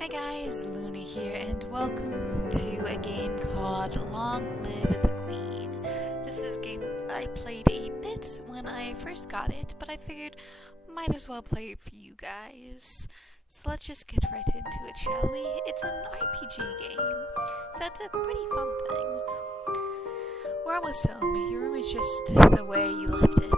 Hi guys, Luna here, and welcome to a game called Long Live the Queen. This is a game I played a bit when I first got it, but I figured might as well play it for you guys. So let's just get right into it, shall we? It's an RPG game, so it's a pretty fun thing. We're almost home. Your room is just the way you left it.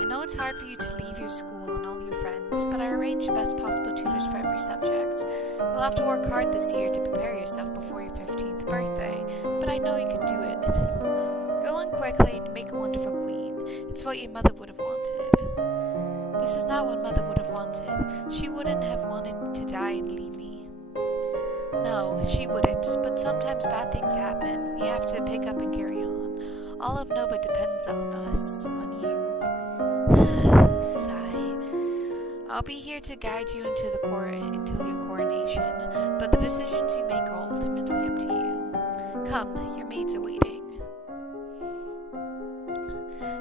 I know it's hard for you to leave your school and all your friends, but I arranged the best possible tutors for every subject. You'll have to work hard this year to prepare yourself before your 15th birthday, but I know you can do it. You'll learn quickly and make a wonderful queen. It's what your mother would have wanted. This is not what Mother would have wanted. She wouldn't have wanted to die and leave me. No, she wouldn't, but sometimes bad things happen. We have to pick up and carry on. All of Nova depends on us, on you. Sigh. I'll be here to guide you until your coronation, but the decisions you make are ultimately up to you. Come, your maids are waiting.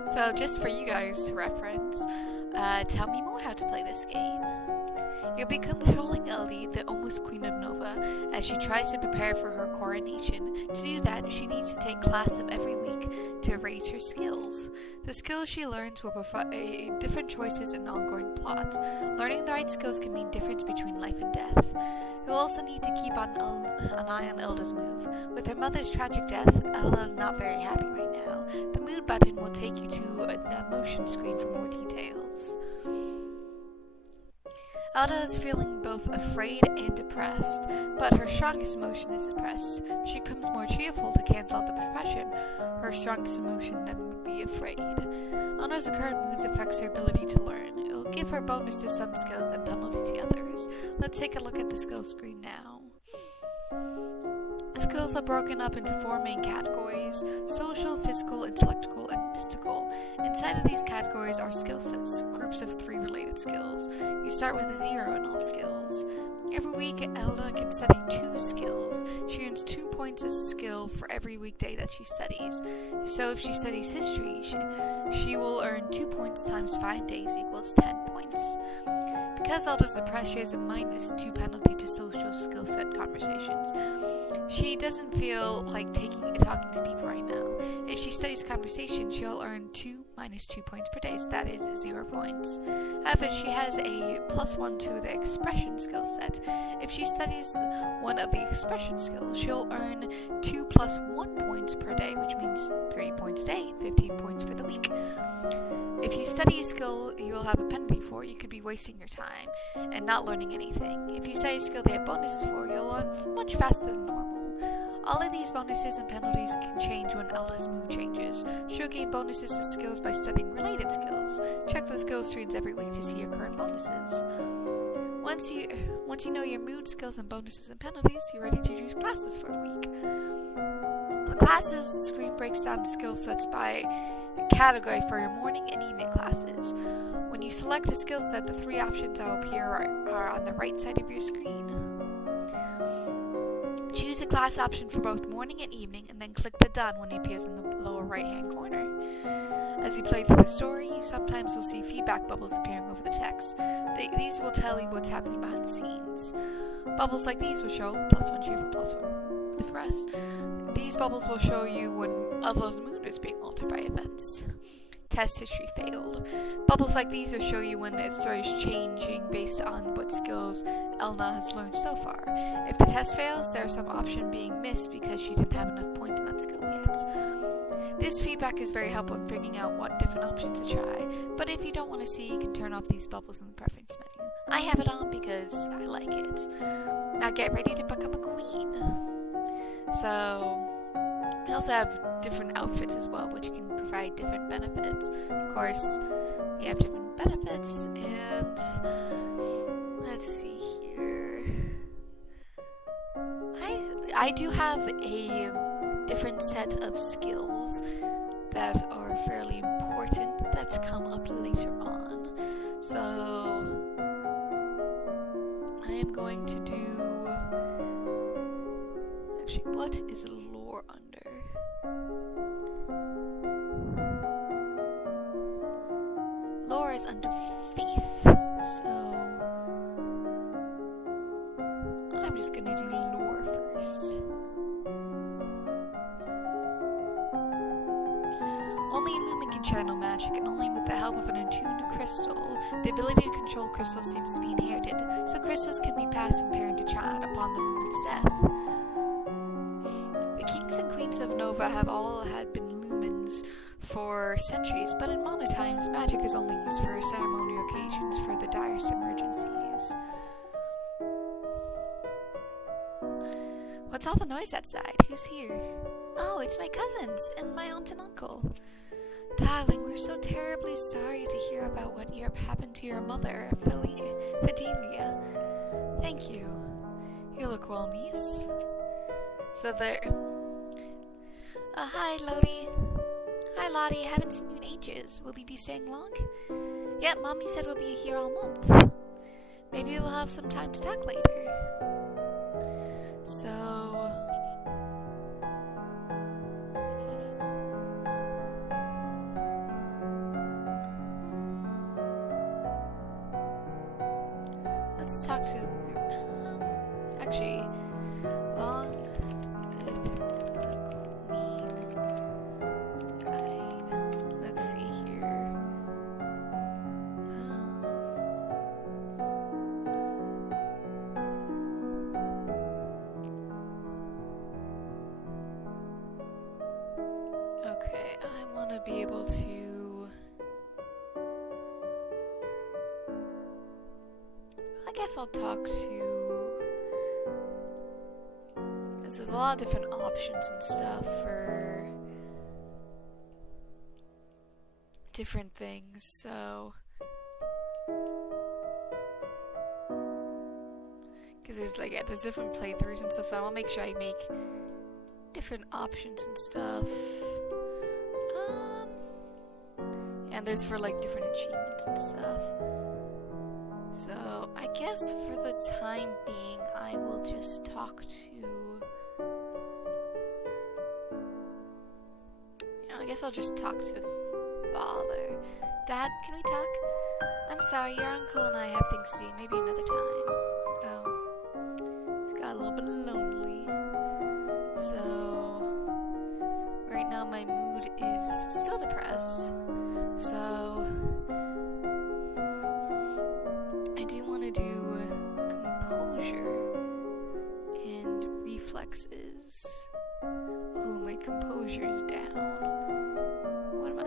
So, just for you guys to reference, tell me more how to play this game. You'll be controlling Ellie, the almost Queen of Nova, as she tries to prepare for her coronation. To do that, she needs to take classes every week to raise her skills. The skills she learns will provide different choices and ongoing plot. Learning the right skills can mean difference between life and death. You'll also need to keep an eye on Elda's move. With her mother's tragic death, Elda is not very happy right now. The mood button will take you to the emotion screen for more details. Elda is feeling both afraid and depressed, but her strongest emotion is depressed. She becomes more cheerful to cancel out the depression. Her strongest emotion then would be afraid. Elda's current moods affects her ability to learn. It will give her bonus to some skills and penalty to others. Let's take a look at the skills screen now. Skills are broken up into 4 main categories: social, physical, intellectual, and mystical. Inside of these categories are skill sets, groups of 3 related skills. You start with a 0 in all skills. Every week, Elda can study 2 skills. She earns 2 points as skill for every weekday that she studies. So if she studies history, she will earn 2 points times 5 days equals 10 points. Because Elda's depressed, she has a -2 penalty to social skill set conversations. She doesn't feel like talking to people right now. If she studies conversation, she'll earn 2 minus 2 points per day, so that is 0 points. However, she has a +1 to the expression skill set. If she studies one of the expression skills, she'll earn 2 plus 1 points per day, which means 30 points a day, 15 points for the week. If you study a skill you'll have a penalty for, you could be wasting your time and not learning anything. If you study a skill they have bonuses for, you'll learn much faster than normal. All of these bonuses and penalties can change when Elda's mood changes. She'll gain bonuses to skills by studying related skills. Check the skills screens every week to see your current bonuses. Once you know your mood, skills, and bonuses and penalties, you're ready to choose classes for a week. The classes screen breaks down skill sets by category for your morning and evening classes. When you select a skill set, the 3 options that will appear are on the right side of your screen. Choose a class option for both morning and evening, and then click the done when it appears in the lower right hand corner. As you play through the story, you sometimes will see feedback bubbles appearing over the text. These will tell you what's happening behind the scenes. Bubbles like these will show +1 cheerful, +1 depressed. These bubbles will show you when Elda's mood is being altered by events. Test history failed. Bubbles like these will show you when the story is changing based on what skills Elda has learned so far. If the test fails, there is some option being missed because she didn't have enough points in that skill yet. This feedback is very helpful in figuring out what different options to try, but if you don't want to see, you can turn off these bubbles in the preference menu. I have it on because I like it. Now get ready to become a queen. So, we also have different outfits as well, which can provide different benefits. Of course, you have different benefits, and let's see here. I do have a different set of skills that are fairly important that's come up later on. So, I am going to do... Actually, what is lore under? Lore is under faith, so I'm just gonna do lore first. Only Lumen can channel magic, and only with the help of an attuned crystal. The ability to control crystals seems to be inherited, so crystals can be passed from parent to child upon the Lumen's death. The kings and queens of Nova have all had been Lumens for centuries, but in modern times, magic is only used for ceremonial occasions for the direst emergencies. What's all the noise outside? Who's here? Oh, it's my cousins and my aunt and uncle. Darling, we're so terribly sorry to hear about what happened to your mother, Fidelia. Thank you. You look well, niece. So there. Hi, Lottie. Hi, Lottie. I haven't seen you in ages. Will you be staying long? Yeah, Mommy said we'll be here all month. Maybe we'll have some time to talk later. So... let's talk to... actually... long... let's see here... okay, I want to be able to... I guess I'll talk to... there's a lot of different options and stuff for different things, so... because there's there's different playthroughs and stuff, so I want to make sure I make different options and stuff. And there's for different achievements and stuff. So I guess for the time being, I will just talk to... I guess I'll just talk to Father. Dad, can we talk? I'm sorry, your uncle and I have things to do. Maybe another time. Oh, it's got a little bit lonely. So right now my mood is still depressed. So I do want to do composure and reflexes. Ooh, my composure's down. What am I?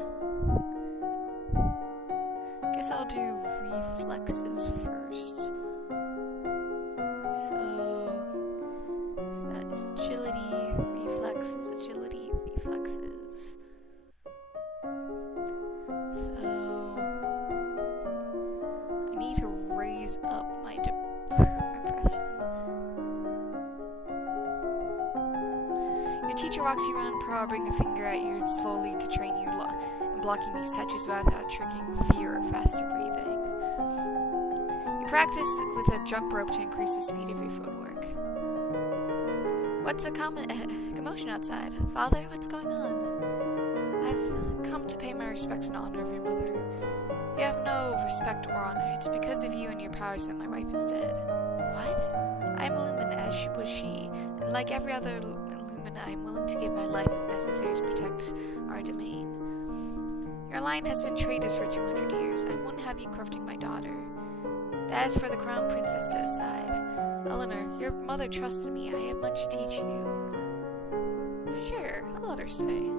Guess I'll do reflexes first. So that is agility, reflexes, agility, reflexes. So I need to raise up my depression. Your teacher walks you around, probing a finger at you slowly to train you and blocking these touches without triggering fear or faster breathing. You practice with a jump rope to increase the speed of your footwork. What's the commotion outside? Father, what's going on? I've come to pay my respects in honor of your mother. You have no respect or honor. It's because of you and your powers that my wife is dead. What? I am a Lumen, as was she, and like every other Lumen, I am willing to give my life if necessary to protect our domain. Your line has been traitors for 200 years. I wouldn't have you corrupting my daughter. That is for the crown princess to decide. Eleanor, your mother trusted me. I have much to teach you. Sure, I'll let her stay.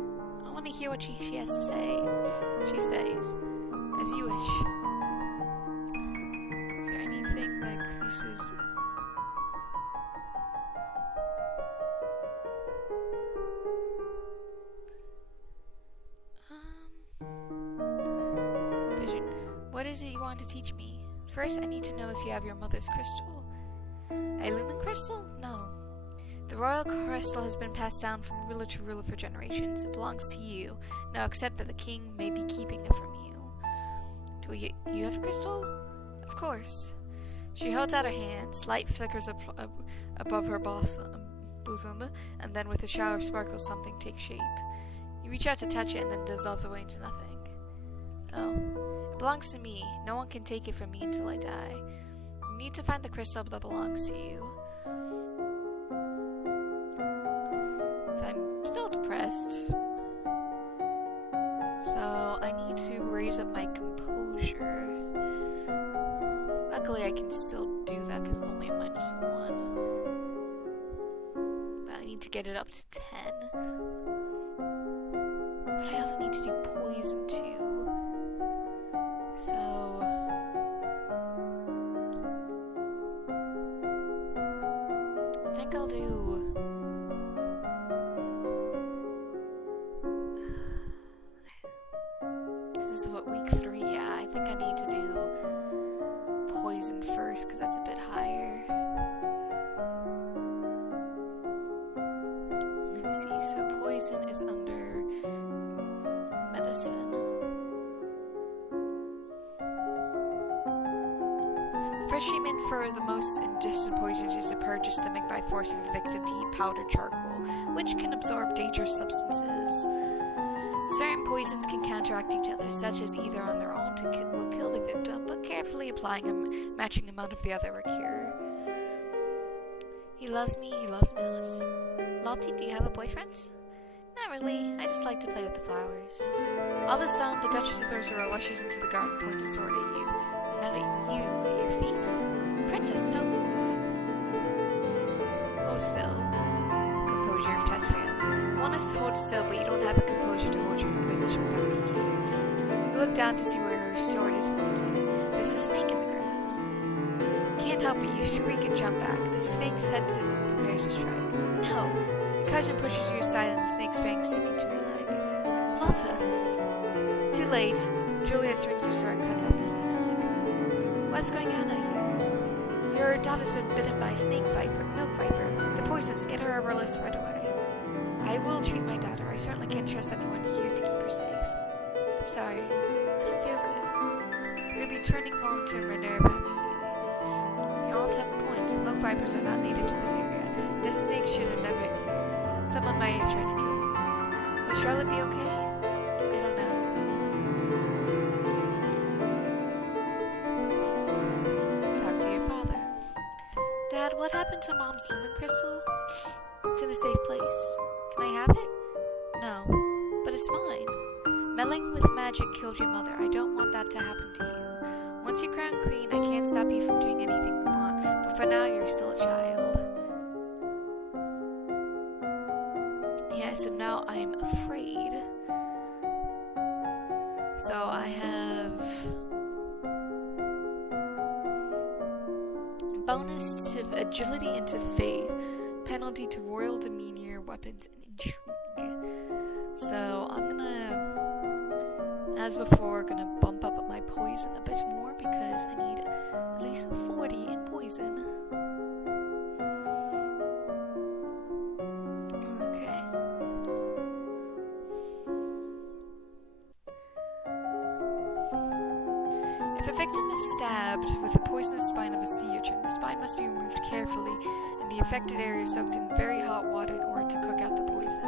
I want to hear what she has to say. She says, as you wish. Is there anything that increases... Vision. What is it you want to teach me? First, I need to know if you have your mother's crystal. A Lumen crystal? No. The royal crystal has been passed down from ruler to ruler for generations. It belongs to you. Now accept that the king may be keeping it from you. Do you have a crystal? Of course. She holds out her hand. Light flickers above her bosom, and then with a shower of sparkles something takes shape. You reach out to touch it and then it dissolves away into nothing. Oh. It belongs to me. No one can take it from me until I die. You need to find the crystal that belongs to you. list. So I need to raise up my composure. Luckily I can still do that because it's only a -1. But I need to get it up to 10. But I also need to do poison too. So I think I'll do this is what, week 3? Yeah, I think I need to do poison first because that's a bit higher. Let's see, so poison is under medicine. The first treatment for the most ingested poisons is to purge your stomach by forcing the victim to eat powdered charcoal, which can absorb dangerous substances. Certain poisons can counteract each other, such as either on their own will kill the victim, but carefully applying a matching amount of the other will cure. He loves me not. Lottie, do you have a boyfriend? Not really, I just like to play with the flowers. All this sudden, the Duchess of Ursula rushes into the garden and points a sword at you. Not at you, at your feet. Princess, don't move. Hold still. Composure of test fail. You want to hold still, but you don't have the composure to hold your position without peeking. You look down to see where her sword is pointing. There's a snake in the grass. Can't help it, you shriek and jump back. The snake senses and prepares to strike. No! Your cousin pushes you aside and the snake's fangs sink into her leg. Lotta! Too late. Julia swings her sword and cuts off the snake's leg. What's going on out here? Your daughter's been bitten by a milk viper. The poisons, get her a relish right away. I will treat my daughter. I certainly can't trust anyone here to keep her safe. I'm sorry. I don't feel good. We'll be turning home to Minerva immediately. Your aunt has a point. Milk vipers are not native to this area. This snake should have never been there. Someone might have tried to kill you. Will Charlotte be okay? I don't know. Talk to your father. Dad, what happened to Mom's lumen crystal? It's in a safe place. Can I have it? No, but it's mine. Meddling with magic killed your mother. I don't want that to happen to you. Once you're crowned queen, I can't stop you from doing anything you want, but for now you're still a child. Yes, and now I'm afraid. So I have bonus to agility and to faith, penalty to royal demeanor, weapons, and intrigue. So I'm gonna, as before, bump up my poison a bit more because I need at least 40 in poison. Okay. If a victim is stabbed with the poisonous spine of a sea urchin, the spine must be removed carefully and the affected area soaked in very hot water in order to cook out the poison.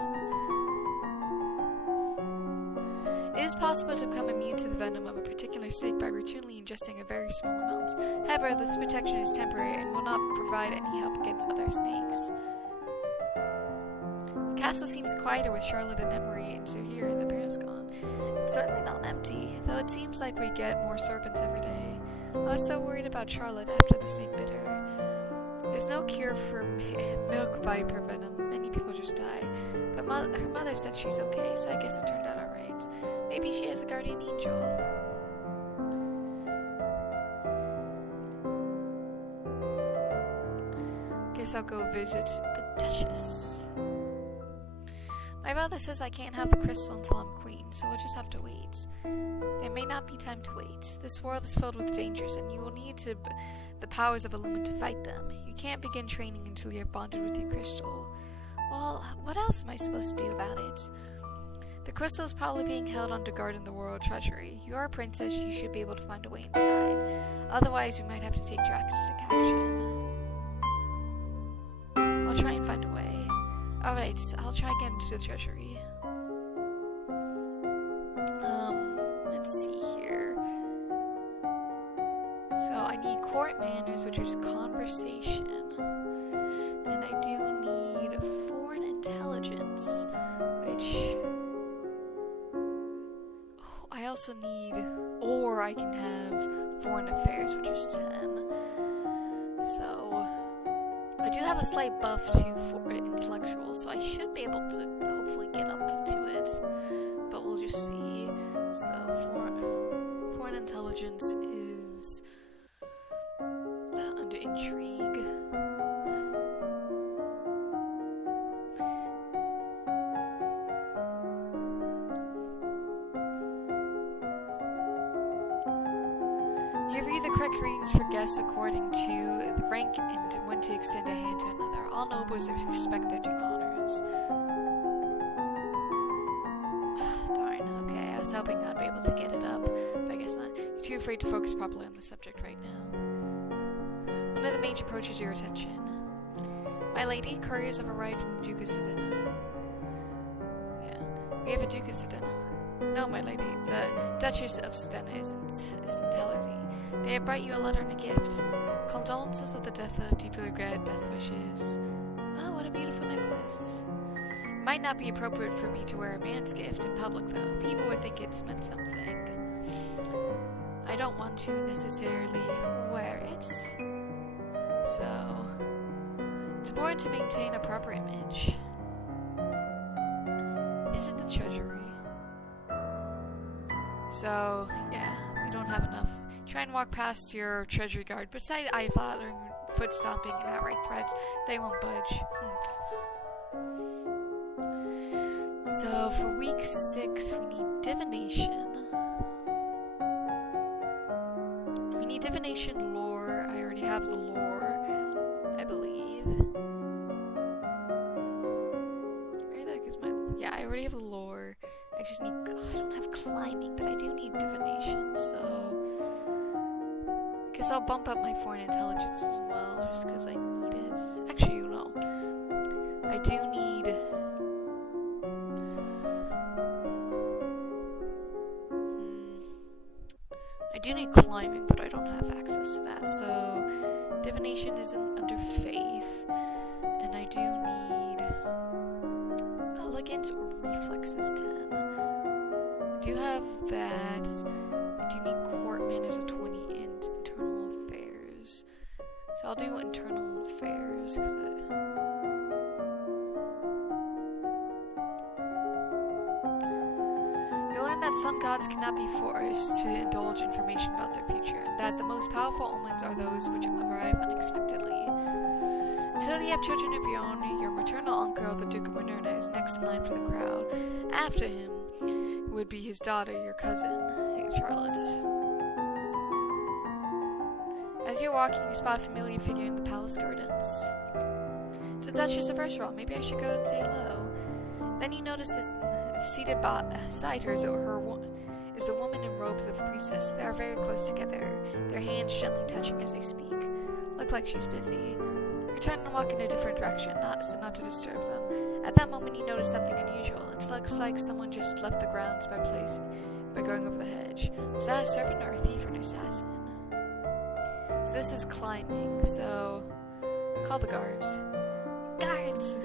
It is possible to become immune to the venom of a particular snake by routinely ingesting a very small amount. However, this protection is temporary and will not provide any help against other snakes. The castle seems quieter with Charlotte and Emery and Zahir and the parents gone. It's certainly not empty, though it seems like we get more servants every day. I was so worried about Charlotte after the snake bit her. There's no cure for milk viper venom. Many people just die. But her mother said she's okay, so I guess it turned out alright. Maybe she has a guardian angel. Guess I'll go visit the Duchess. My brother says I can't have the crystal until I'm queen, so we'll just have to wait. There may not be time to wait. This world is filled with dangers, and you will need the powers of a lumen to fight them. You can't begin training until you're bonded with your crystal. Well, what else am I supposed to do about it? The crystal is probably being held under guard in the royal treasury. You are a princess, you should be able to find a way inside. Otherwise, we might have to take drastic action. I'll try and find a way. Alright, I'll try and get into the treasury. Let's see here. So I need court manners, which is conversation. And I do need foreign intelligence, which which... Oh, I also need... Or I can have foreign affairs, which is 10. So... I do have a slight buff for intellectual, so I should be able to hopefully get up to it. But we'll just see. So, foreign intelligence is under intrigue. You read the correct readings for guests according to the rank and when to extend a hand to another. All nobles expect their due honors. Darn, okay, I was hoping I'd be able to get it up, but I guess not. You're too afraid to focus properly on the subject right now. One of the mage approaches your attention. My lady, couriers have arrived from the Duke of Sedena. Yeah, we have a Duke of Sedena. No, my lady, the Duchess of Sedena is in Telesy. They have brought you a letter and a gift. Condolences of the death of deeply regret, best wishes. Oh, what a beautiful necklace. It might not be appropriate for me to wear a man's gift in public, though. People would think it's meant something. I don't want to necessarily wear it. So, it's important to maintain a proper image. Is it the treasury? So, yeah, we don't have enough. Try and walk past your treasury guard, but besides eye-flattering, foot-stomping, and outright threats, they won't budge. So, for week 6, we need divination. We need divination lore. I already have the lore, I believe. Where the heck is my... Yeah, I already have the lore. I just need... I don't have climbing, but I do need divination, so... I guess I'll bump up my foreign intelligence as well, just because I need it. Actually, you know. I do need... I do need climbing, but I don't have access to that, so... Divination isn't under faith, and I do need... Elegance or reflexes 10. I do have that. I do need court manners of 20 and internal affairs. So I'll do internal affairs because you'll learn that some gods cannot be forced to indulge information about their future, and that the most powerful omens are those which arrive unexpectedly. Until you have children of your own, your maternal uncle, the Duke of Minerva, is next in line for the crowd. After him would be his daughter, your cousin, Charlotte. As you're walking, you spot a familiar figure in the palace gardens. It's the Duchess of Ursula. Maybe I should go and say hello. Then you notice this seated beside her is a woman in robes of a priestess. They are very close together, their hands gently touching as they speak. Look like she's busy. You turn and walk in a different direction, not to disturb them. At that moment, you notice something unusual. It looks like someone just left the grounds by going over the hedge. Was that a servant or a thief or an assassin? So this is climbing, so call the guards. Guards!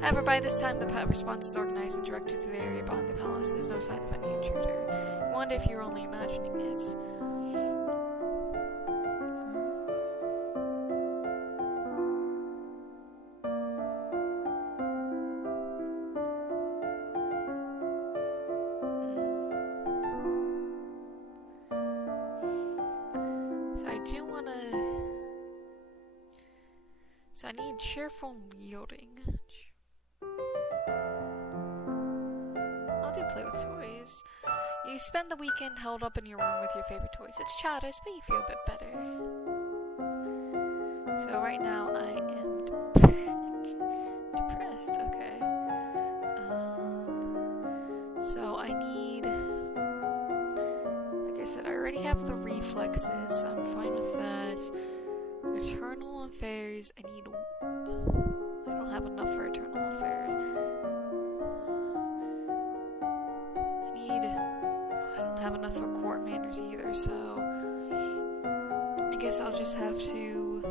However, by this time, the response is organized and directed to the area behind the palace. There's no sign of any intruder. You wonder if you're only imagining it. So I need cheerful yielding. I'll do play with toys. You spend the weekend held up in your room with your favorite toys. It's childish, but you feel a bit better. So right now I am depressed. Okay. So I need... Like I said, I already have the reflexes, so I'm fine with that. Eternal affairs, I don't have enough for eternal affairs. I don't have enough for court manners either, so I guess I'll just have to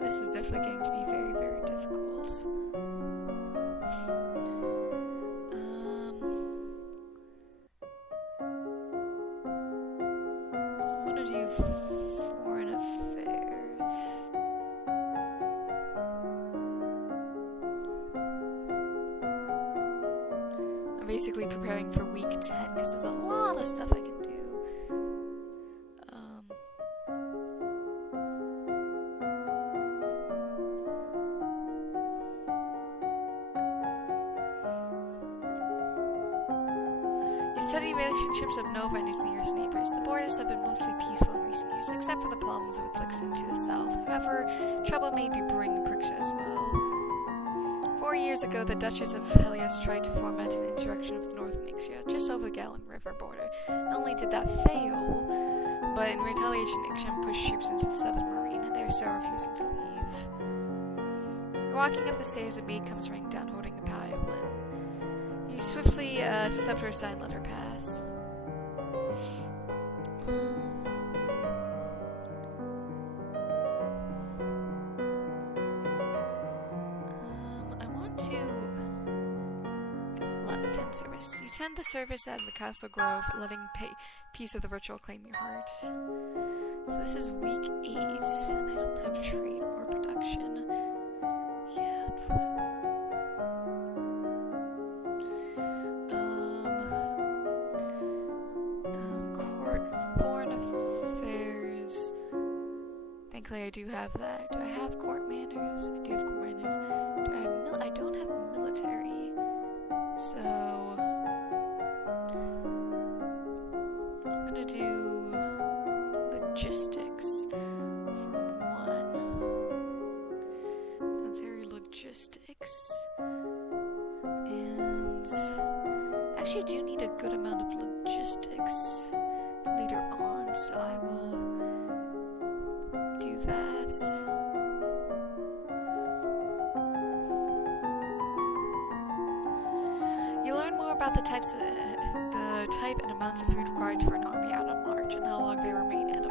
this is definitely going to be very, very difficult. I'm gonna do foreign affairs. I'm basically preparing for week 10 because there's a lot of stuff I can do. Study relationships of Nova and its nearest neighbors. The borders have been mostly peaceful in recent years, except for the problems with Lixon to the south. However, trouble may be brewing in Prixia as well. 4 years ago, the Duchess of Helios tried to foment an insurrection of the northern Ixia, just over the Gallon River border. Not only did that fail, but in retaliation, Ixian pushed troops into the southern marine, and they are still refusing to leave. You're walking up the stairs, a maid comes running down holding a pie of linen. You swiftly stepped her aside and let her pass. I want to attend service. You attend the service at the Castle Grove, letting peace of the ritual claim your heart. So this is week 8. I don't have trade or production. Yeah, foreign affairs. Thankfully, I do have that. Do I have court manners? I do have court manners. Do I have I don't have military. So I'm gonna do logistics for 1. Military logistics. And I actually do need a good amount of logistics later on, so I will do that. You learn more about the type and amounts of food required for an army out on march and how long they remain edible.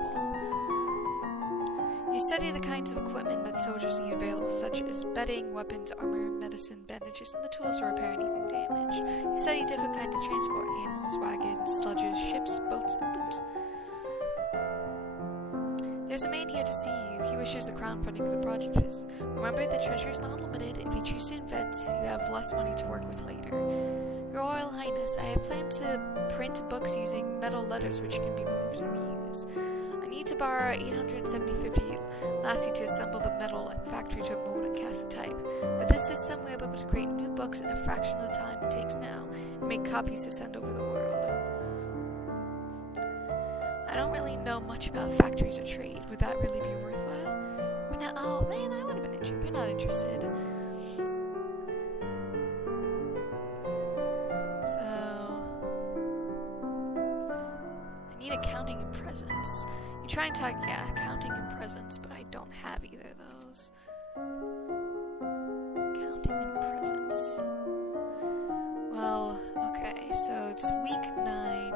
You study the kinds of equipment that soldiers need available, such as bedding, weapons, armor, medicine, bandages, and the tools to repair anything damaged. You study different kinds of transport, animals, wagons, sludges, ships, boats, and boots. There's a man here to see you. He wishes the crown funding for the project. Remember, the treasure is not unlimited. If you choose to invent, you have less money to work with later. Your Royal Highness, I have planned to print books using metal letters which can be moved and reused. I need to borrow 850 lassie to assemble the metal and factory to mold and cast the type. With this system, we'll be able to create new books in a fraction of the time it takes now, and make copies to send over the world. I don't really know much about factories or trade. Would that really be worthwhile? We're not. Oh man, I would have been interested. We're not interested. So I need accounting and presence. You try and talk, accounting and presence, but I don't have either of those. Accounting and presence. Well, okay, so it's week 9.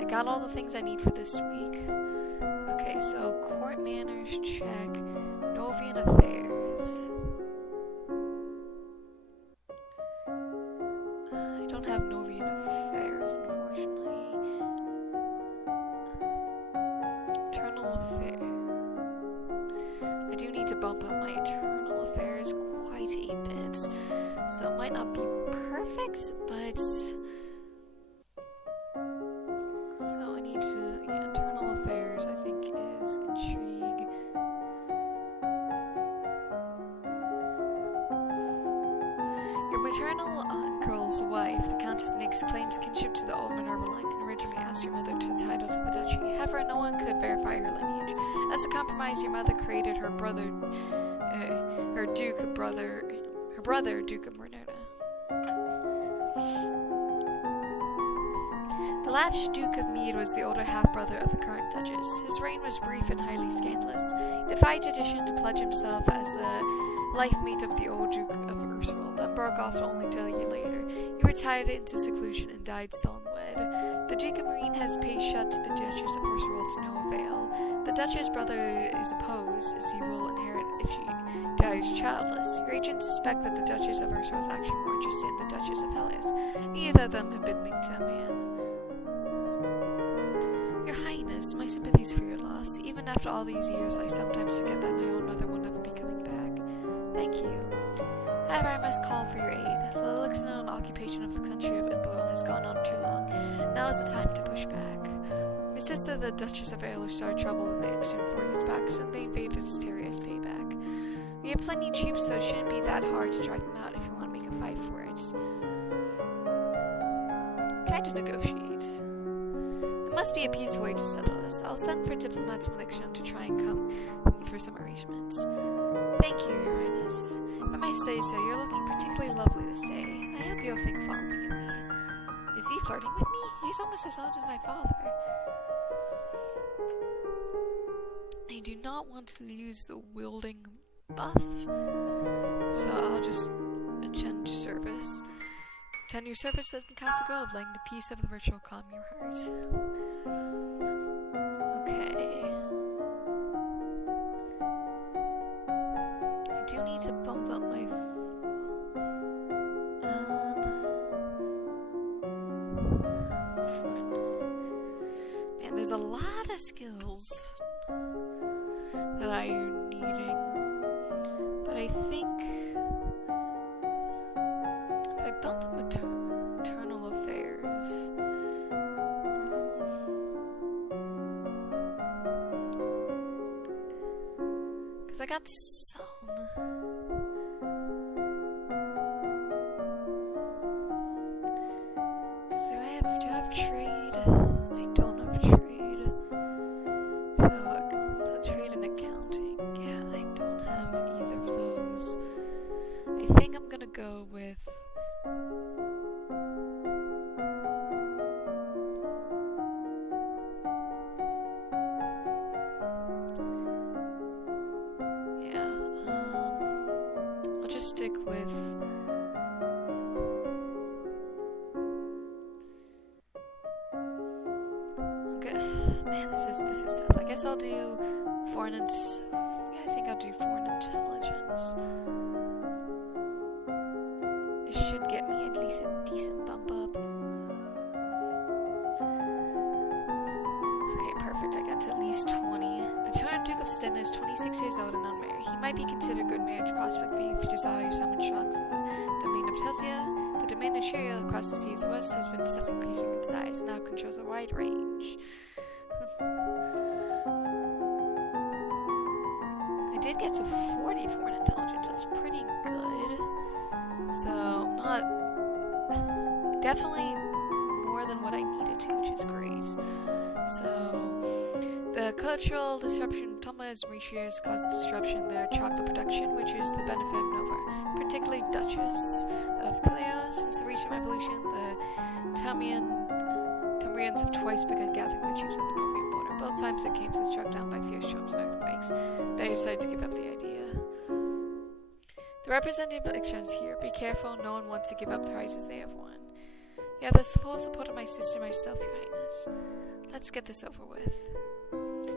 I got all the things I need for this week. Okay, so court manners, check. Novian affairs. I don't have Novian affairs, unfortunately. Eternal affair. I do need to bump up my eternal affairs quite a bit. So it might not be perfect, but so I need to, internal affairs, I think, is intrigue. Your maternal uncle's wife, the Countess Nyx, claims kinship to the old Minerva line and originally asked your mother to the title to the duchy. However, no one could verify her lineage. As a compromise, your mother created her brother, Duke of Modena. The last Duke of Mead was the older half-brother of the current Duchess. His reign was brief and highly scandalous. He defied tradition to pledge himself as the life mate of the old Duke of Ursworld, then broke off only till a year later. He retired into seclusion and died still unwed. The Duke of Marine has paid shut to the Duchess of Ursworld to no avail. The Duchess' brother is opposed, as he will inherit if she dies childless. Your agents suspect that the Duchess of Ursworld is actually more interested in the Duchess of Helios. Neither of them have been linked to a man. Your Highness, my sympathies for your loss. Even after all these years, I sometimes forget that my own mother will never be coming back. Thank you. However, I must call for your aid. The elixir and occupation of the country of Imberlin has gone on too long. Now is the time to push back. My sister, the Duchess of Aelor, started trouble in the Ixtern 4 years back, so they invaded Asteria as payback. We have plenty of troops, so it shouldn't be that hard to drive them out if you want to make a fight for it. Try to negotiate. There must be a peaceful way to settle this. I'll send for diplomats from Ixtern to try and come for some arrangements. Thank you, Your Highness. If I might say so, you're looking particularly lovely this day. I hope you'll think fondly of me. Is he flirting with me? He's almost as old as my father. I do not want to lose the wielding buff, so I'll just attend service. Attend your service as the Castle Grove, laying the peace of the virtual calm your heart. Okay. I do need to bump up my... Man, there's a lot of skills that I'm needing, but I think if I bump up maternal affairs, because I got some. Do I have trade? I don't have trade. So trade and accounting. Yeah, I don't have either of those. I think I'm gonna go with I'll just stick with man, this is tough. I guess I'll do foreign I think I'll do foreign intelligence. This should get me at least a decent bump up. Okay, perfect. I got to at least 20. The current Duke of Stenna is 26 years old and unmarried. He might be considered a good marriage prospect for you if you desire to summon strong to the domain of Telsia. The domain of Sharia across the seas west has been steadily increasing in size and now controls a wide range. I did get to 40 foreign intelligence. That's pretty good. So, definitely more than what I needed to, which is great. So, the cultural disruption of Thomas Mauritius caused disruption in their chocolate production, which is the benefit of Nova, particularly Duchess of Calais. Since the recent revolution, the Tamrians have twice begun gathering the troops at the Novian border. Both times their camps were struck down by fierce storms and earthquakes. They decided to give up the idea. The representative elections here. Be careful, no one wants to give up the prizes they have won. You have the full support of my sister and myself, Your Highness. Let's get this over with.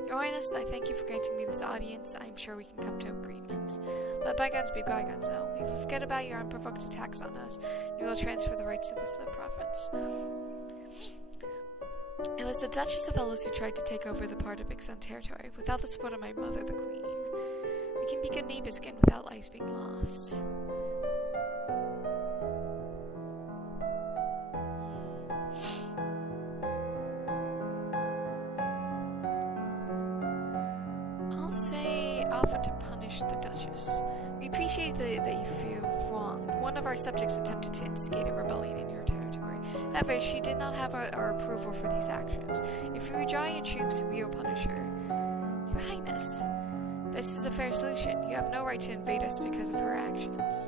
Your Highness, I thank you for granting me this audience. I'm sure we can come to agreement. Let bygones be bygones now. We will forget about your unprovoked attacks on us, and we will transfer the rights of this little province. It was the Duchess of Elos who tried to take over the part of Ixon territory, without the support of my mother, the Queen. We can be good neighbors again without lives being lost. I'll say offer to punish the Duchess. We appreciate that you feel wronged. One of our subjects attempted to instigate a rebellion in your territory. However, she did not have our approval for these actions. If you withdraw your troops, we will punish her. Your Highness, this is a fair solution. You have no right to invade us because of her actions.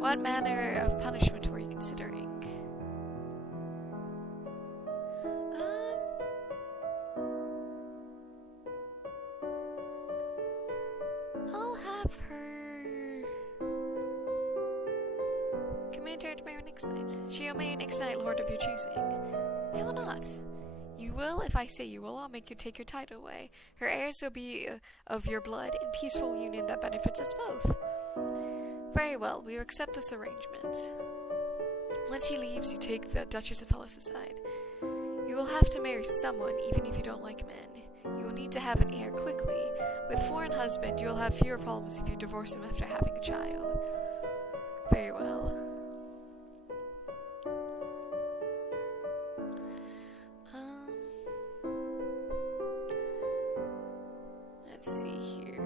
What manner of punishment were you considering? I'll have her X-Knight. She may an X-Knight lord of your choosing. I will not. You will, if I say you will, I'll make you take your title away. Her heirs will be of your blood in peaceful union that benefits us both. Very well, we will accept this arrangement. Once she leaves, you take the Duchess of Hellas aside. You will have to marry someone, even if you don't like men. You will need to have an heir quickly. With foreign husband, you will have fewer problems if you divorce him after having a child. Very well. Let's see here.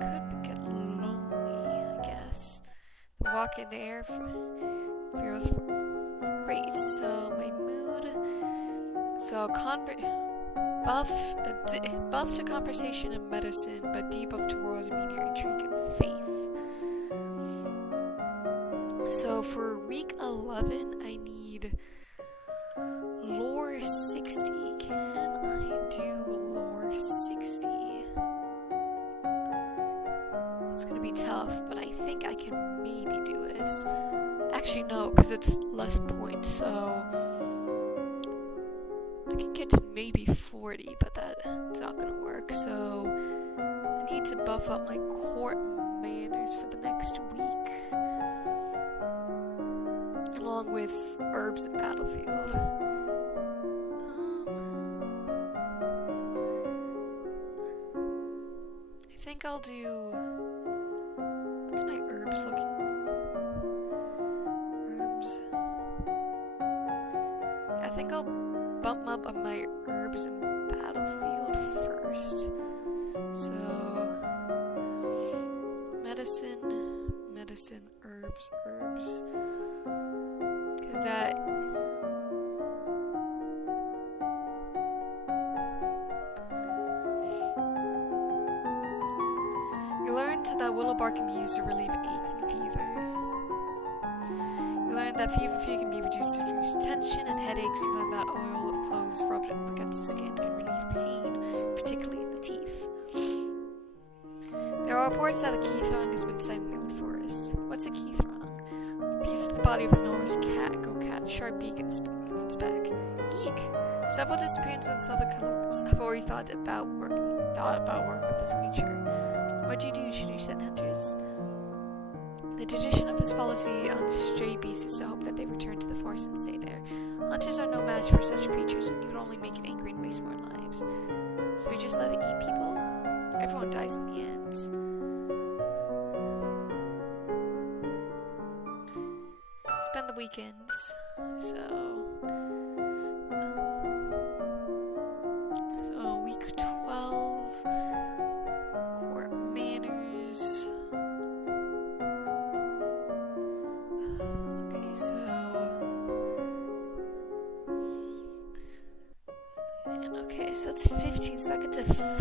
Could get lonely, I guess. The walk in the air feels great. So my mood. So buff to conversation and medicine, but debuff towards media, intrigue, and faith. So for week 11, I need lore 60. Can I do lore 60? It's gonna be tough, but I think I can maybe do it. Actually, no, because it's less points, so I could get to maybe 40, but that's not gonna work. So I need to buff up my court manners for the next week, along with herbs and battlefield. I think I'll do. What's my herbs looking? Herbs. I think I'll bump up on my herbs and battlefield first. So medicine, herbs. Cause that you learned that willow bark can be used to relieve aches and fever. You learned that fever can be reduced to reduce tension and headaches. You learned that oil of cloves rubbed against the skin can relieve pain, particularly in the teeth. There are reports that a Keithrong has been sighted in the old forest. What's a Keithrong? A piece of the body of an enormous cat, sharp beak and its back. Eek! Several disappearances in southern colors have already thought about work with this creature. What do you do? Should you send hunters? The tradition of this policy on stray beasts is to hope that they return to the forest and stay there. Hunters are no match for such creatures, and you'd only make it angry and waste more lives. So we just let it eat people? Everyone dies in the end. Spend the weekends. So week 12, court manners. Okay, so it's 15, so I get to 35.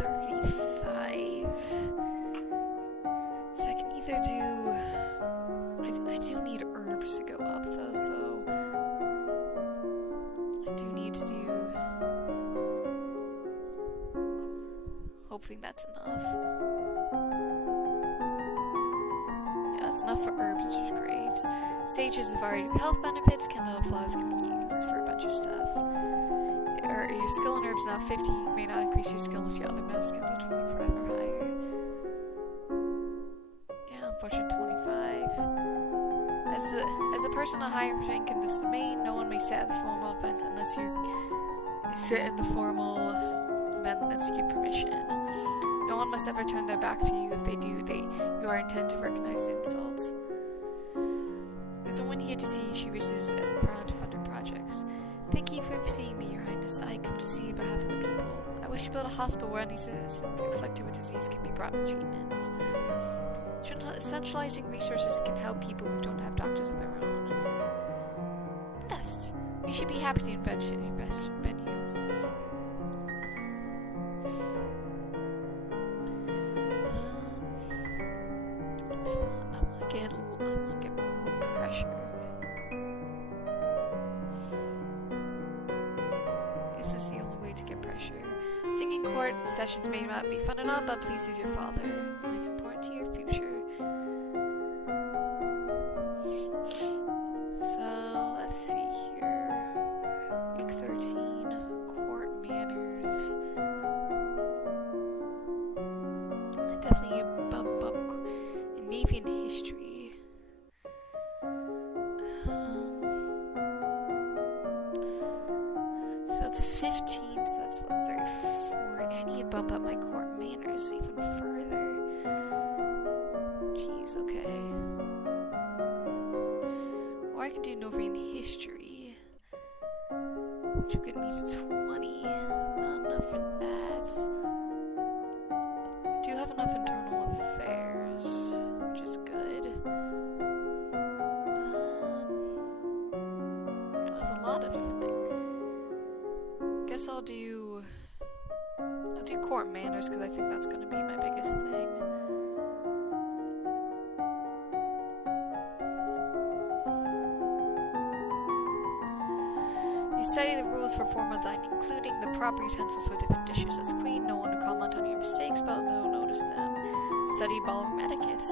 So I can either do. I do need herbs to go up though, so I do need to do. Hoping that's enough. Yeah, that's enough for herbs, which is great. Sages have already health benefits. Candle flowers can be used for a bunch of stuff. Your skill in herbs now 50. You may not increase your skill with your other mouse skills to 25 or higher. Yeah, unfortunately 25. As a person a higher rank in this domain, no one may sit at the formal events unless you sit in the formal event unless you give permission. No one must ever turn their back to you. If they do, you are intended to recognize the insults. There's someone here to see you. She wishes the crown to fund her projects. Thank you for seeing me, Your Highness. I come to see on behalf of the people. I wish to build a hospital where any citizen afflicted with disease can be brought to treatments. Centralizing resources can help people who don't have doctors of their own. Best. You should be happy to invest in your best venue. I want to get more pressure. This is the only way to get pressure. Attending court sessions may not be fun at all, but pleases your father, and it's important to your future. So, let's see here. Week 13, court manners. Definitely bump up in Navy and history. So that's 15, so that's what, 34. I need to bump up my court manners even further. Jeez, okay. Or I can do Novian history, which will get me to 20. Not enough for that. I do have enough internal affairs, which is good. There's a lot of different things. Guess I'll do court manners because I think that's going to be my biggest thing. You study the rules for formal dining, including the proper utensils for different dishes. As queen, no one will comment on your mistakes, but no one notice them. Study ballroom etiquette.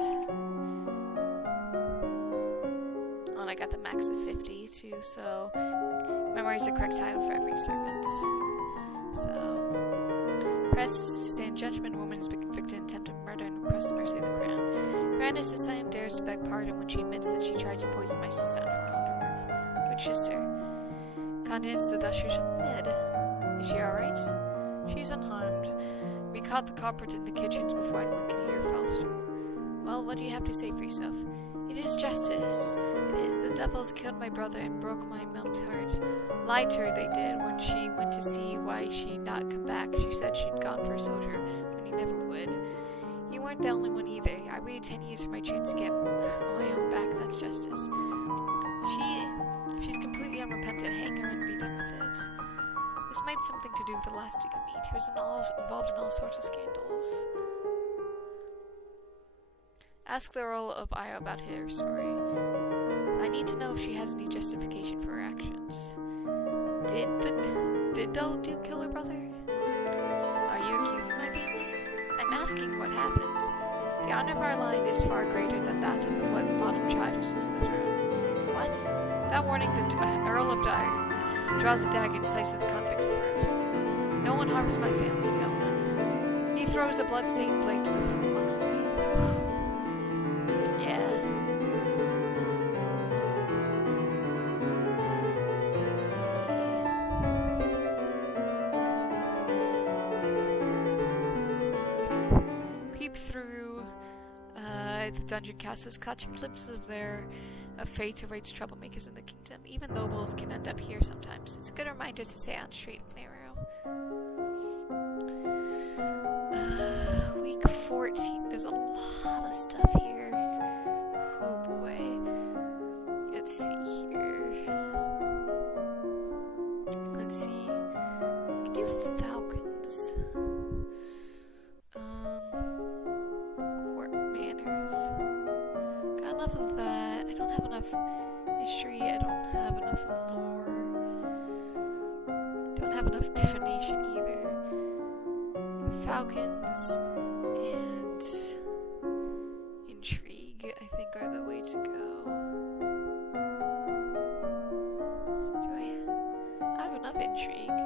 And I got the max of 50 too, so memorize the correct title for every servant. So, requests to stand judgment. A woman has been convicted in attempted murder and requests the mercy of the crown. Her Highness the Son dares to beg pardon when she admits that she tried to poison my sister on her own roof. Good sister. Contents the Duchess of Mid. Is she alright? She's unharmed. We caught the culprit in the kitchens before anyone could hear her fall through. Well, what do you have to say for yourself? It is justice. It is. The devils killed my brother and broke my mom's heart. Lied to her, they did. When she went to see why she'd not come back, she said she'd gone for a soldier when he never would. You weren't the only one either. I waited 10 years for my chance to get my own back. That's justice. She's completely unrepentant. Hang her and be done with it. This might have something to do with the last Duke of Mead. He was involved in all sorts of scandals. Ask the Earl of Io about her story. I need to know if she has any justification for her actions. Did the old Duke kill her brother? Are you accusing my family? I'm asking what happened. The honor of our line is far greater than that of the bottom child who sits the throne. What? Without warning, the Earl of Dyer draws a dagger and slices the convict's throat. No one harms my family, no one. He throws a blood-stained blade to the floor and walks away. Yeah. Let's see. Creep through the dungeon castles, clutching glimpses of fate awaits troublemakers in the kingdom. Even nobles can end up here sometimes. It's a good reminder to stay on straight and narrow. Week 14. There's a lot of stuff here. Oh boy. Let's see here. Let's see. We can do falcons. Court manners. Got enough of that. I don't have enough history. I don't have enough lore. Don't have enough divination either. Falcons and intrigue, I think, are the way to go. I have enough intrigue.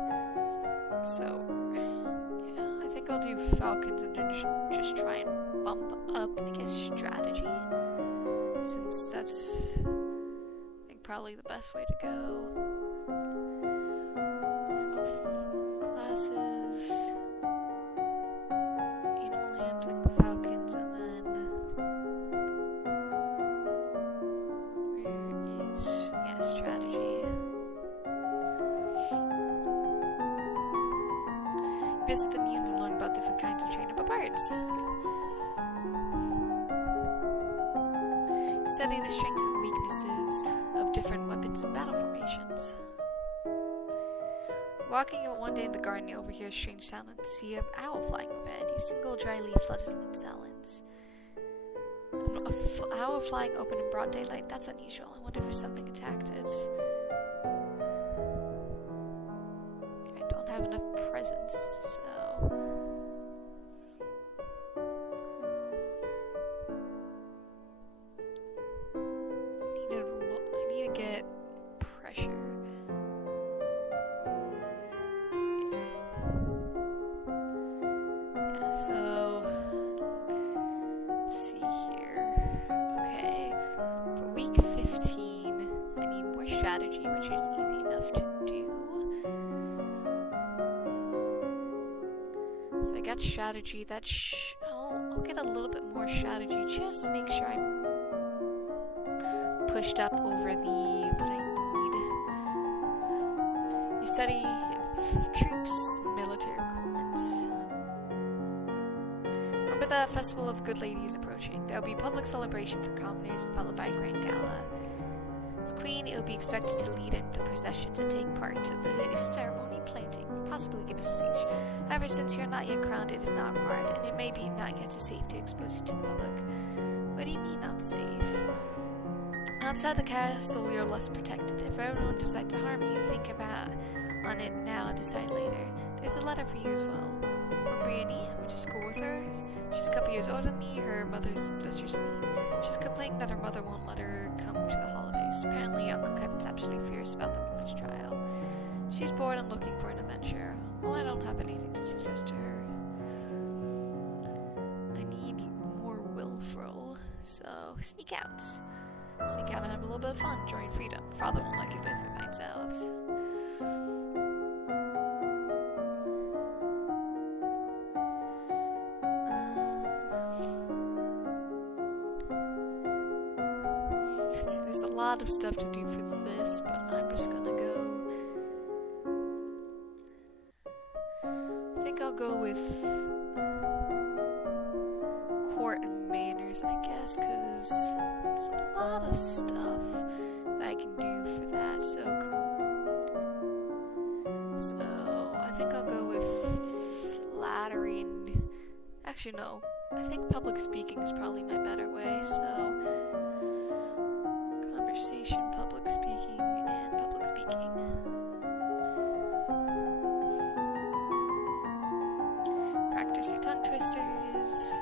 So, yeah, I think I'll do falcons and then just try and bump up, I guess, strategy. Since that's, I think, probably the best way to go. So, classes, animal handling, falcons, and then where is, strategy. Visit the museums and learn about different kinds of trainable birds. Study the strengths and weaknesses of different weapons and battle formations. Walking one day in the garden, you overhear a strange sound and see an owl flying overhead. You single dry leaf flutters in silence. An owl flying open in broad daylight, that's unusual. I wonder if something attacked it. I don't have enough presents, so more strategy, which is easy enough to do. So I got strategy. I'll get a little bit more strategy just to make sure I'm pushed up over what I need. You study troops, military recruitment. Remember the Festival of Good Ladies approaching. There will be a public celebration for commoners, followed by a grand gala. As queen, it will be expected to lead in the processions and take part of the ceremony, planting, possibly give a speech. However, since you are not yet crowned, it is not required, and it may be not yet safe to expose you to the public. What do you mean not safe? Outside the castle, you're less protected. If everyone decides to harm you, think about on it now and decide later. There's a letter for you as well. From Brienne, I went to school with her. She's a couple years older than me. Her mother's just mean. She's complaining that her mother won't let her come to the holidays. Apparently, Uncle Kevin's absolutely fierce about the woman's trial. She's bored and looking for an adventure. Well, I don't have anything to suggest to her. I need more willful, so sneak out. Sneak out and have a little bit of fun. Join freedom. Father won't like it, but if it finds out. There's a lot of stuff to do for this, but I'm just gonna go. I think I'll go with court and manners, I guess, because it's a lot of stuff that I can do for that. So I think I'll go with flattery and. Actually, no. I think public speaking is probably my better way. So. Conversation, public speaking, and public speaking. Practice your tongue twisters.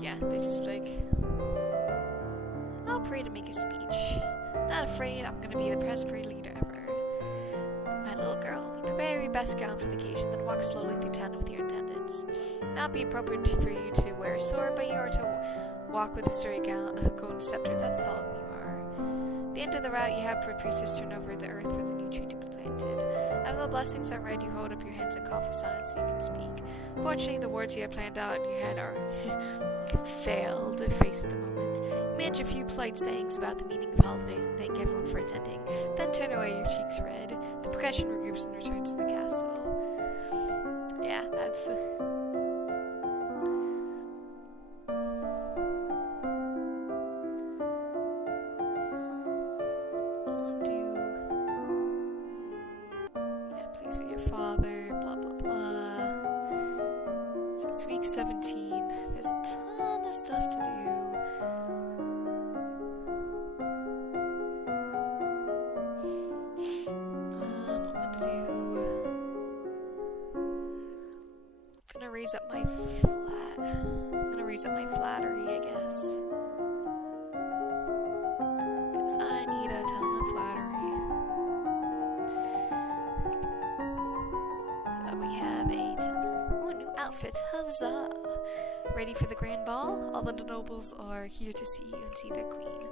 Yeah, they just like, I'll pray to make a speech. Not afraid, I'm gonna be the best parade leader ever. My little girl, you prepare your best gown for the occasion, then walk slowly through town with your attendants. Not be appropriate for you to wear a sword, but you are to walk with a straight golden scepter. That's all you are. At the end of the route, you have priestess turn over the earth for the new tree to be planted. After the blessings are read, you hold up your hands and call for silence so you can speak. Fortunately, the words you have planned out in your head are failed faced with the moment. You manage a few polite sayings about the meaning of holidays and thank everyone for attending. Then turn away, your cheeks red. The procession regroups and returns to the castle. Yeah, that's... please see your father, blah blah blah. So it's week 17. There's a ton of stuff to do. I'm gonna raise up my flattery, I guess. Because I need a ton of flattery. So we have a new outfit, huzzah! Ready for the grand ball? All the nobles are here to see you and see their queen.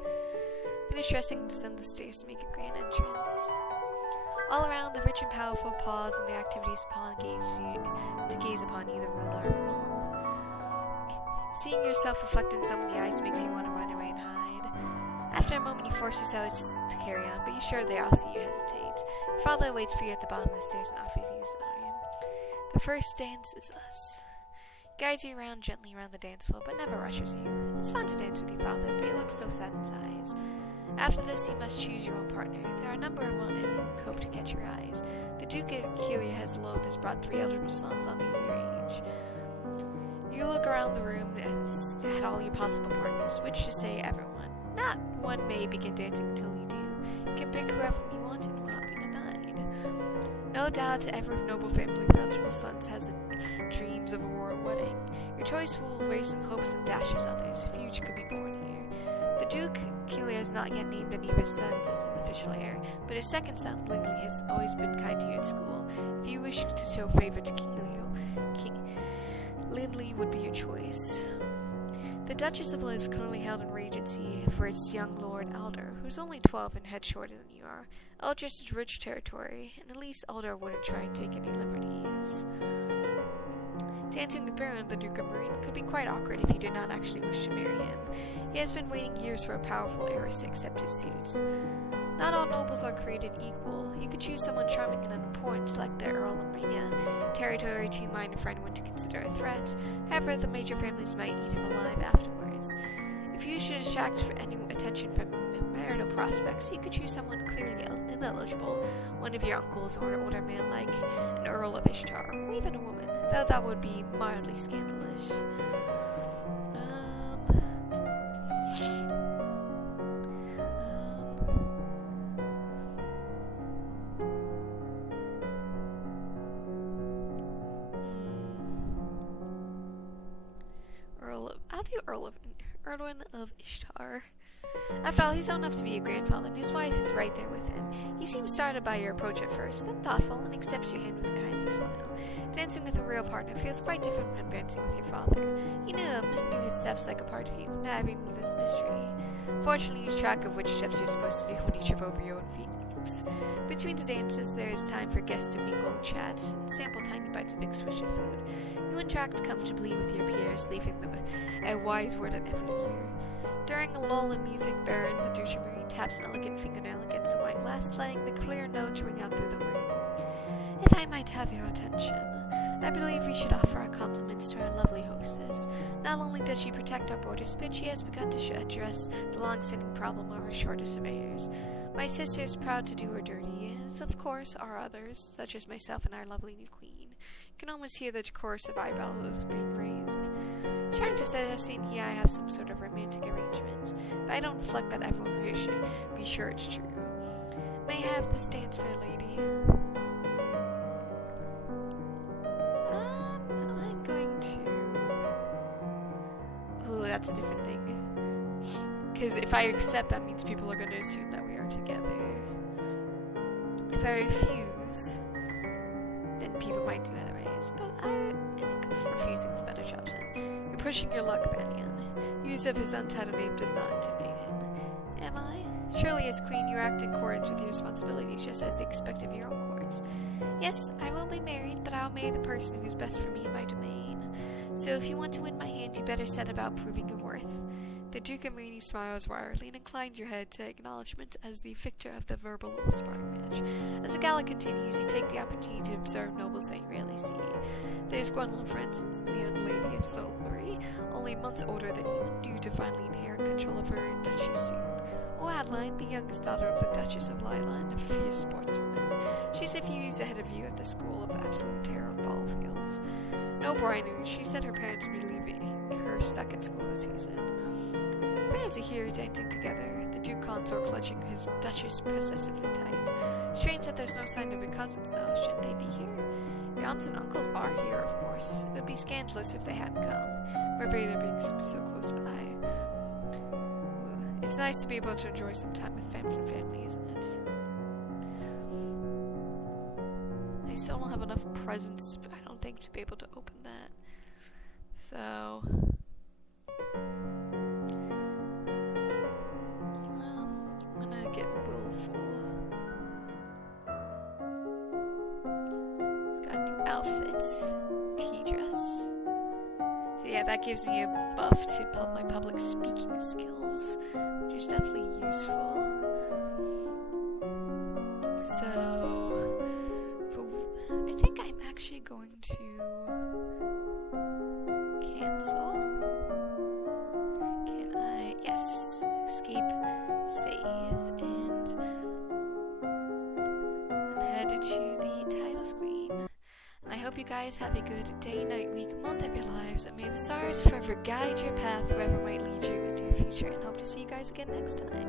Finish dressing and descend the stairs to make a grand entrance. All around, the rich and powerful pause in their activities to gaze upon you, the ruler of them all. Seeing yourself reflected in so many eyes makes you want to run away and hide. After a moment, you force yourself to carry on, but you surely all see you hesitate. Your father waits for you at the bottom of the stairs and offers you his arm. The first dance is us. He guides you gently around the dance floor, but never rushes you. It's fun to dance with your father, but he looks so sad in his eyes. After this, you must choose your own partner. There are a number of women who hope to catch your eyes. The Duke Kelia has brought 3 eligible sons under your age. You look around the room at all your possible partners, which to say everyone. Not one may begin dancing until you do. You can pick whoever you want and will not be denied. No doubt every noble family with eligible sons has dreams of a royal wedding. Your choice will raise some hopes and dashes others. Future could be born here. The Duke, Keeley, has not yet named any of his sons as an official heir, but his second son, Lindley, has always been kind to you at school. If you wish to show favor to Lindley would be your choice. The Duchess of Liz currently held in regency for its young Lord Alder, who's only 12 and head shorter than you are. Eldris is rich territory, and at least Alder wouldn't try and take any liberties. Dancing the Baron of the Duke of Marine could be quite awkward if you did not actually wish to marry him. He has been waiting years for a powerful heiress to accept his suits. Not all nobles are created equal. You could choose someone charming and unimportant, like the Earl of Rania, territory too minor for anyone to consider a threat. However, the major families might eat him alive afterwards. If you should attract any attention from marital prospects, you could choose someone clearly ineligible, one of your uncles or an older man like an Earl of Ishtar, or even a woman, though that would be mildly scandalous. Erwin of Ishtar. After all, he's old enough to be a grandfather, and his wife is right there with him. He seems startled by your approach at first, then thoughtful, and accepts your hand with a kindly smile. Dancing with a real partner feels quite different from dancing with your father. You knew him, and knew his steps like a part of you. Now every move is mystery. Fortunately, you lose track of which steps you're supposed to do when you trip over your own feet. Oops. Between the dances, there is time for guests to mingle and chat, and sample tiny bites of exquisite food. You interact comfortably with your peers, leaving a wise word on every ear. During a lull in music, Baron the Duke of Marine taps an elegant fingernail against a wine glass, letting the clear notes ring out through the room. If I might have your attention, I believe we should offer our compliments to our lovely hostess. Not only does she protect our borders, but she has begun to address the long-standing problem of our shortage of heirs. My sister is proud to do her duty, as of course are others, such as myself and our lovely new queen. You can almost hear the chorus of eyebrows being raised. Trying to set us in here I have some sort of romantic arrangement, but I don't reflect that everyone here should be sure it's true. May I have this dance, fair lady? I'm going to... Ooh, that's a different thing. Because if I accept, that means people are going to assume that we are together. If I refuse, then people might do other ways, but I think refusing is the better option. You're pushing your luck, Banyan. Use of his untitled name does not intimidate him. Am I? Surely as queen you act in accordance with your responsibilities, just as you expect of your own courts. Yes, I will be married, but I'll marry the person who is best for me in my domain. So if you want to win my hand, you better set about proving your worth. The Duke of Marine smiles wryly and inclined your head to acknowledgement as the victor of the verbal sparring match. As the gala continues, you take the opportunity to observe nobles that you rarely see. There's Gwendolyn, for instance, the young lady of Solbury, only months older than you, due to finally inherit control of her duchy soon. Or Adeline, the youngest daughter of the Duchess of Lilan, a fierce sportswoman. She's a few years ahead of you at the school of absolute terror of ball fields. No Briner, she said her parents would be leaving her stuck at school this season. Her parents are here dancing together, the Duke Consort clutching his Duchess possessively tight. Strange that there's no sign of your cousins, though. Shouldn't they be here? Your aunts and uncles are here, of course. It would be scandalous if they hadn't come, Rivera being so close by. It's nice to be able to enjoy some time with friends and family, isn't it? I still don't have enough presents, but I don't think to be able to open that. So... I'm gonna get willful. He's got new outfits, tea dress. So yeah, that gives me a buff to my public speaking skills, which is definitely useful. So, I think I'm actually going to cancel. Can I? Yes. Escape, save, and head to the title screen. And I hope you guys have a good day, night, week, month of your lives, and may the stars forever guide your path wherever might lead you into the future, and hope to see you guys again next time.